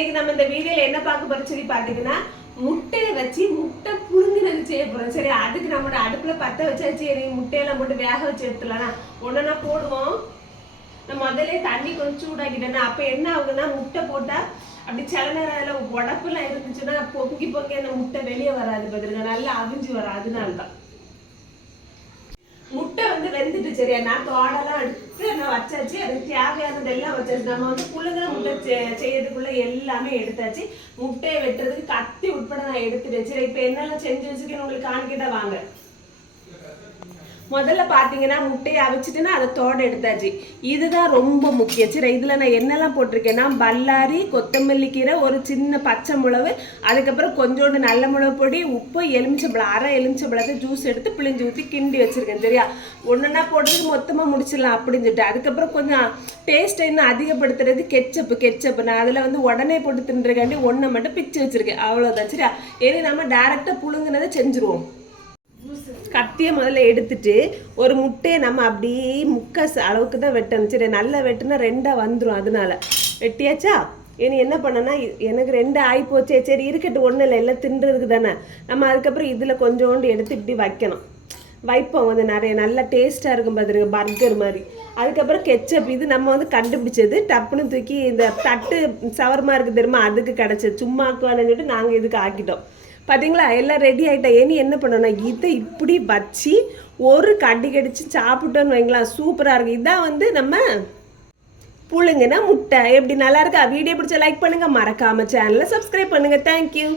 இன்னைக்கு நம்ம இந்த வீடியோல என்ன பார்க்க போறோம் சொல்லி பாத்தீங்கன்னா முட்டையை வச்சு முட்டை புழுங்குனது செய்ய போறோம். சரி அதுக்கு நம்மளோட அடுப்புல பத்த வச்சா சரி முட்டையெல்லாம் போட்டு வேக வச்சு எடுத்துலாம் ஒன்னா போடுவோம். நம்ம முதல்ல தண்ணி கொஞ்சம் சூடாக்கிட்டேன்னா அப்ப என்ன ஆகுதுன்னா முட்டை போட்டா அப்படி சில நேரம் அதில் உடப்புலாம் இருந்துச்சுன்னா பொங்கி பொங்கி அந்த முட்டை வெளியே வராது பதிலுங்க நல்லா அவிஞ்சு வரும். அதனால தான் சரியா நான் தோடெல்லாம் எடுத்து நான் வச்சாச்சு. அதுக்கு தேவையானது எல்லாம் வச்சாச்சு. நம்ம வந்து புழுங்குற முட்டை செ- செய்யறதுக்குள்ள எல்லாமே எடுத்தாச்சு. முட்டையை வெட்டுறதுக்கு கத்தி உட்பட நான் எடுத்துட்டேன் சரி இப்போ என்னெல்லாம் செஞ்சு வச்சுக்கணும் உங்களுக்கு காணிக்கிட்ட வாங்க. முதல்ல பார்த்தீங்கன்னா முட்டையை அவிச்சிட்டுன்னா அதை தோட எடுத்தாச்சு. இதுதான் ரொம்ப முக்கியம். சரி இதில் நான் என்னெல்லாம் போட்டிருக்கேன்னா பல்லாரி கொத்தமல்லி கீரை ஒரு சின்ன பச்சை மிளகு அதுக்கப்புறம் கொஞ்சோண்டு நல்ல மிளகு பொடி உப்பு எலுமிச்சம்பழம் அரை எலுமிச்சம்பழத்தை ஜூஸ் எடுத்து பிழிஞ்சு ஊற்றி கிண்டி வச்சிருக்கேன் சரியா? ஒன்றுனா போடுறதுக்கு மொத்தமாக முடிச்சிடலாம் அப்படின்னு சொல்லிட்டு. அதுக்கப்புறம் கொஞ்சம் டேஸ்ட்டை இன்னும் அதிகப்படுத்துறது கெச்சப்பு கெச்சப்பு நான் அதில் வந்து உடனே போட்டு தின்றக்காண்டி ஒன்றை மட்டும் பிச்சு வச்சுருக்கேன். அவ்வளோதான் சரியா? ஏன்னா நம்ம டேரெக்டாக புழுங்கினதை செஞ்சுருவோம். கத்தியை முதல்ல எடுத்துட்டு ஒரு முட்டையை நம்ம அப்படியே முக்க அளவுக்கு தான் வெட்டணும். சரி நல்லா வெட்டினா ரெண்டாக வந்துடும் அதனால. வெட்டியாச்சா? இனி என்ன பண்ணனா எனக்கு ரெண்டு ஆகி போச்சே சரி இருக்கட்டும் ஒன்றும் இல்லை. எல்லாம் தின்றதுக்கு தானே. நம்ம அதுக்கப்புறம் இதில் கொஞ்சோண்டு எடுத்து இப்படி வைக்கணும். வைப்போம். கொஞ்சம் நிறைய நல்லா டேஸ்ட்டாக இருக்கும் பார்த்துருங்க பர்கர் மாதிரி. அதுக்கப்புறம் கெச்சப் இது நம்ம வந்து கண்டுபிடிச்சது. டப்புன்னு தூக்கி இந்த தட்டு சவரமாக இருக்குது தெரியுமா? அதுக்கு கிடச்சது. சும்மா சொல்லிட்டு நாங்கள் இதுக்கு ஆக்கிட்டோம். பார்த்தீங்களா எல்லாம் ரெடி ஆகிட்டா இனி என்ன பண்ணணும்? இதை இப்படி வச்சு ஒரு கடி கடிச்சு சாப்பிட்டோன்னு வைங்களா சூப்பராக இருக்கு இதான் வந்து நம்ம புழுங்கன்னா முட்டை. எப்படி நல்லா இருக்கா? வீடியோ பிடிச்ச லைக் பண்ணுங்க. மறக்காம சேனலை சப்ஸ்கிரைப் பண்ணுங்க. தேங்க்யூ